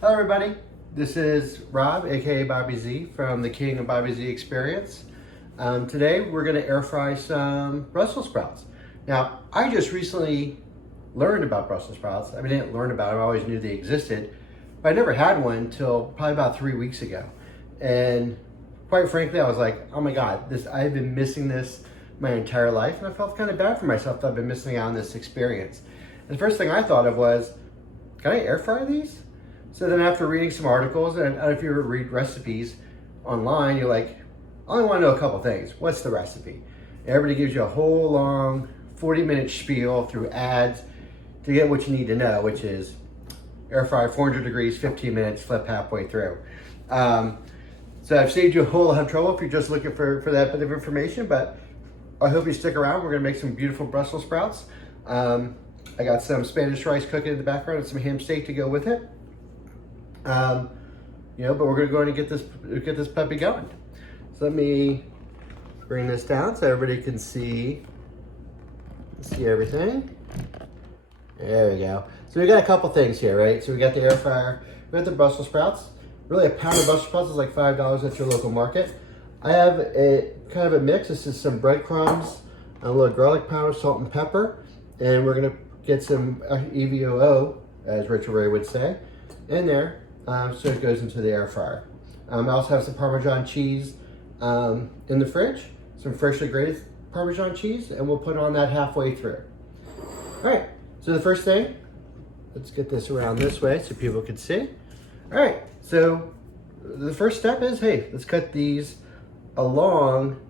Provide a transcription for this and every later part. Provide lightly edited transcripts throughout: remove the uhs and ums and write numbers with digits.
Hello everybody, this is Rob, aka Bobby Z from the King of Bobby Z Experience. Today we're going to air fry some Brussels sprouts. Now, I just recently learned about Brussels sprouts. I didn't learn about them, I always knew they existed, but I never had one until probably about 3 weeks ago. And quite frankly, I was like, oh my God, I've been missing this my entire life, and I felt kind of bad for myself that I've been missing out on this experience. And the first thing I thought of was, can I air fry these? So then after reading some articles, and if you ever read recipes online, you're like, I only want to know a couple things. What's the recipe? Everybody gives you a whole long 40-minute spiel through ads to get what you need to know, which is air fry 400 degrees, 15 minutes, flip halfway through. So I've saved you a whole lot of trouble if you're just looking for that bit of information, but I hope you stick around. We're gonna make some beautiful Brussels sprouts. I got some Spanish rice cooking in the background and some ham steak to go with it. But we're gonna go ahead and get this puppy going. So let me bring this down so everybody can see everything. There we go. So we got a couple things here, right? So we got the air fryer, we got the Brussels sprouts. Really, a pound of Brussels sprouts is like $5 at your local market. I have a kind of a mix. This is some breadcrumbs, a little garlic powder, salt and pepper, and we're gonna get some EVOO, as Richard Ray would say, in there. So it goes into the air fryer. I also have some Parmesan cheese in the fridge, some freshly grated Parmesan cheese, and we'll put on that halfway through. All right, so the first thing, let's get this around this way so people can see. All right, so the first step is, hey, let's cut these along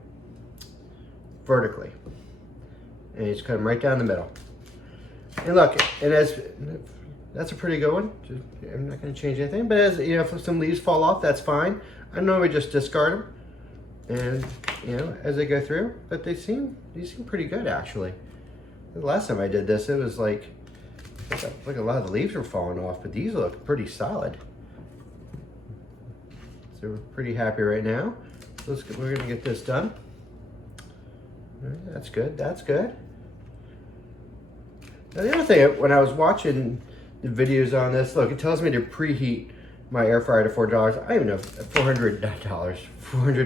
vertically. And you just cut them right down the middle. And look, that's a pretty good one. I'm not going to change anything, but as you know, if some leaves fall off, that's fine. I normally just discard them, and as they go through. But these seem pretty good actually. The last time I did this, it was like a lot of the leaves were falling off, but these look pretty solid. So we're pretty happy right now. We're going to get this done. All right, that's good. That's good. Now the other thing, when I was watching the videos on this, look, it tells me to preheat my air fryer to $4. I don't even know if 400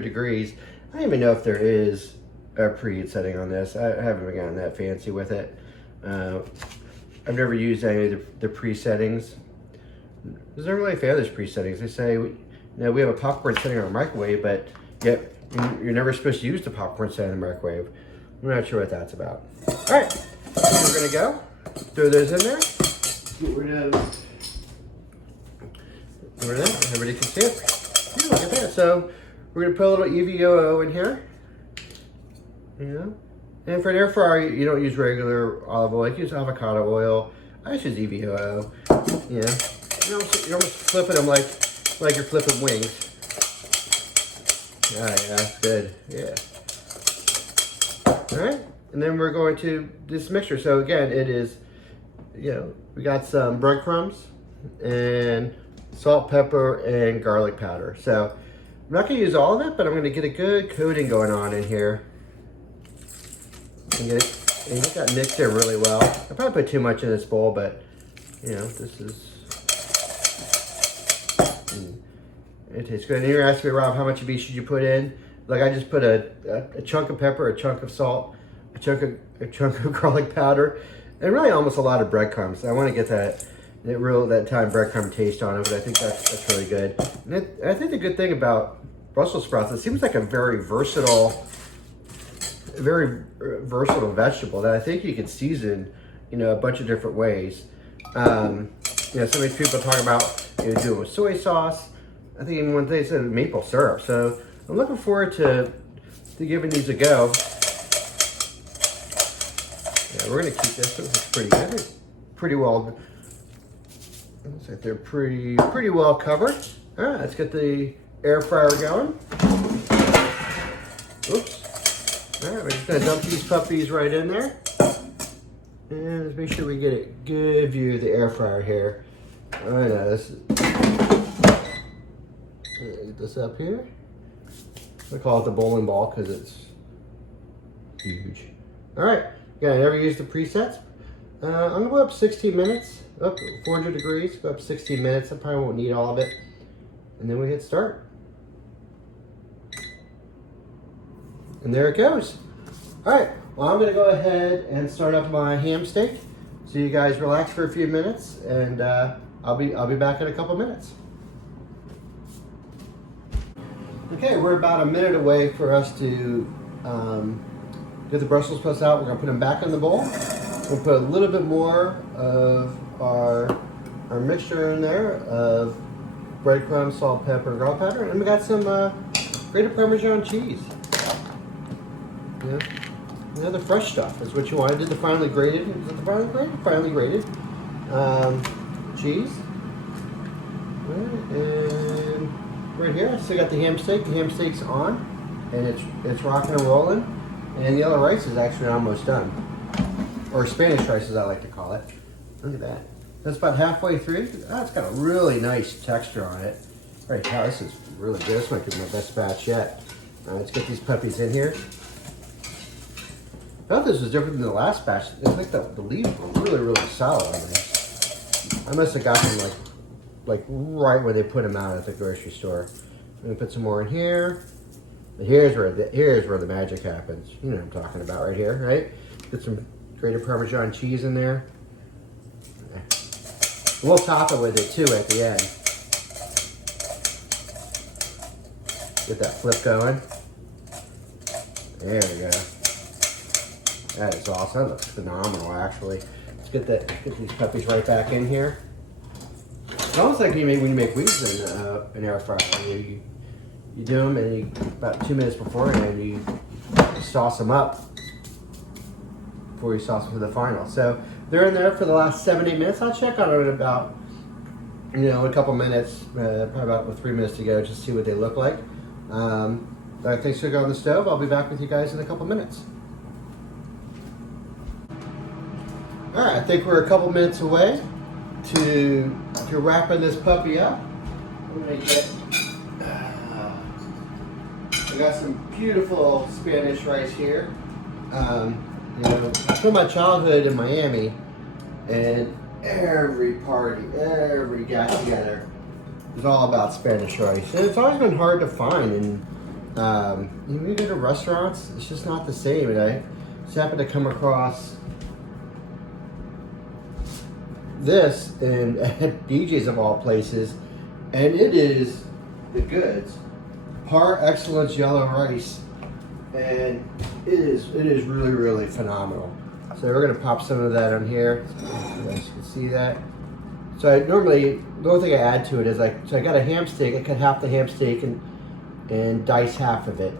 degrees. I don't even know if there is a preheat setting on this. I haven't gotten that fancy with it. I've never used any of the pre-settings. There's not really a fan of those pre-settings. They say, we have a popcorn setting on a microwave, but yet you're never supposed to use the popcorn setting in the microwave. I'm not sure what that's about. All right, so we're gonna go throw those in there. Get rid of that. Everybody can see it. Yeah, look at that. So we're gonna put a little EVOO in here. And for an air fryer, you don't use regular olive oil. You use avocado oil. I just use EVOO. You're almost flipping them like you're flipping wings. Ah, yeah, that's good. Yeah. All right, and then we're going to this mixture. So again, it is, we got some breadcrumbs and salt, pepper, and garlic powder. So I'm not going to use all of it, but I'm going to get a good coating going on in here. And get that mixed in really well. I probably put too much in this bowl, but this is. It tastes good. And you're asking me, Rob, how much of each should you put in? Like, I just put a chunk of pepper, a chunk of salt, a chunk of garlic powder, and really almost a lot of breadcrumbs. I want to get that Italian breadcrumb taste on it, but I think that's really good. And I think the good thing about Brussels sprouts, it seems like a very versatile vegetable that I think you can season, a bunch of different ways. Some of these people talk about doing it with soy sauce. I think even one they said maple syrup. So I'm looking forward to giving these a go. Yeah, we're gonna keep this. This is pretty good. Pretty well. Looks like they're pretty well covered. All right, let's get the air fryer going. Oops. All right, we're just gonna dump these puppies right in there. And let's make sure we get a good view of the air fryer here. I know this is. Get this up here. I call it the bowling ball because it's huge. All right, yeah, I never use the presets. I'm gonna go up 16 minutes. up 400 degrees, go up 16 minutes. I probably won't need all of it. And then we hit start. And there it goes. All right, well, I'm gonna go ahead and start up my ham steak. So you guys relax for a few minutes, and I'll be back in a couple minutes. Okay, we're about a minute away for us to get the Brussels sprouts out. We're gonna put them back in the bowl. We'll put a little bit more of our mixture in there of breadcrumbs, salt, pepper, and garlic powder, and we got some grated Parmesan cheese. Yeah, the fresh stuff is what you want. I did the finely grated. Is it the finely grated? Finely grated cheese. And right here, I still got the ham steak. The ham steak's on, and it's rocking and rolling. And the other rice is actually almost done, or Spanish rice, as I like to call it. Look at that. That's about halfway through. Oh, it's got a really nice texture on it. All right, wow, this is really good. This might be my best batch yet. Let's get these puppies in here. I thought this was different than the last batch. I think the leaves were really, really solid on this. I must have got them like right when they put them out at the grocery store. I'm gonna put some more in here. But here's where the magic happens. You know what I'm talking about right here, right? Get some grated Parmesan cheese in there. We'll top it with it too at the end. Get that flip going. There we go. That is awesome. That looks phenomenal, actually. Let's get these puppies right back in here. It's almost like when you make wings in an air fryer. You do them, and about 2 minutes beforehand, you sauce them up before you sauce them for the final. So they're in there for the last 7-8 minutes. I'll check on it in about, a couple minutes, probably about with 3 minutes to go, just to see what they look like. Things should go on the stove. I'll be back with you guys in a couple minutes. All right, I think we're a couple minutes away to wrapping this puppy up. I'm gonna get. I got some beautiful Spanish rice here. From my childhood in Miami, and every party, every get together is all about Spanish rice, and it's always been hard to find. And when you go to restaurants, it's just not the same. And I just happened to come across this at DJ's of all places, and it is the goods. Par excellence yellow rice, and it is really, really phenomenal. So we're gonna pop some of that on here. So you guys can see that. So the only thing I add to it is I got a ham steak. I cut half the ham steak and dice half of it,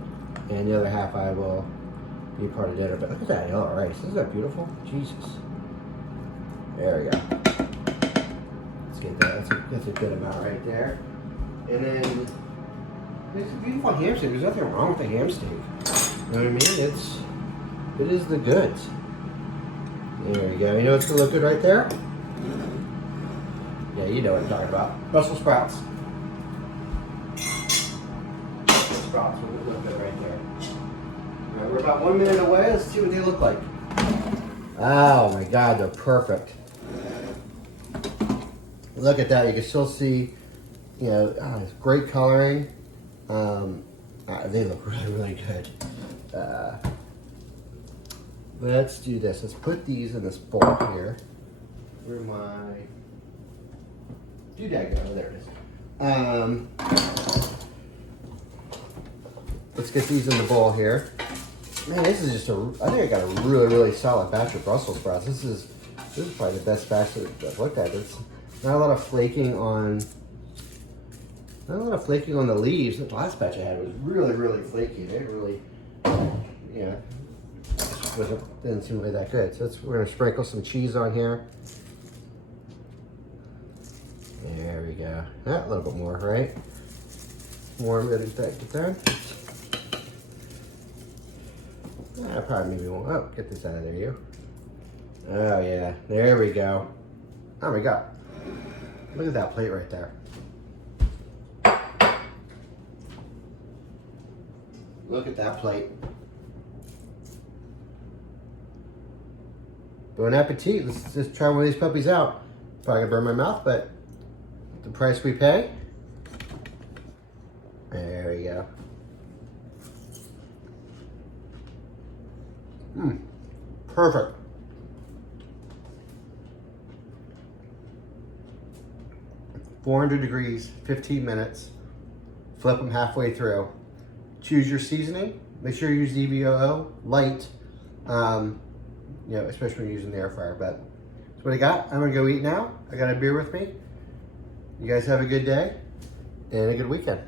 and the other half I will be part of dinner. But look at that yellow rice. Isn't that beautiful? Jesus. There we go. Let's get that. That's a good amount right there. And then it's a beautiful ham steak. There's nothing wrong with the ham steak. You know what I mean? It is the goods. There we go. You know what's gonna look good right there? Yeah, you know what I'm talking about. Brussels sprouts. Brussels sprouts will look good right there. All right, we're about 1 minute away. Let's see what they look like. Oh my God, they're perfect. Look at that. You can still see, it's great coloring. They look really, really good. Let's do this. Let's put these in this bowl here. Where my doodad go? There it is. Let's get these in the bowl here. Man, this is just I think I got a really, really solid batch of Brussels sprouts. This is probably the best batch that I've looked at. There's not a lot of flaking on the leaves. The last batch I had was really, really flaky. They really, didn't seem really that good. So we're gonna sprinkle some cheese on here. There we go. A little bit more, right? More I'm gonna get done. I probably maybe won't. Oh, get this out of there, you. Oh yeah, there we go. Oh my God. Look at that plate right there. Look at that plate. Bon appetit. Let's just try one of these puppies out. Probably gonna burn my mouth, but the price we pay. There we go. Perfect. $400 degrees, 15 minutes. Flip them halfway through. Choose your seasoning. Make sure you use EVOO, light, you know, especially when you're using the air fryer. But that's what I got. I'm gonna go eat now. I got a beer with me. You guys have a good day and a good weekend.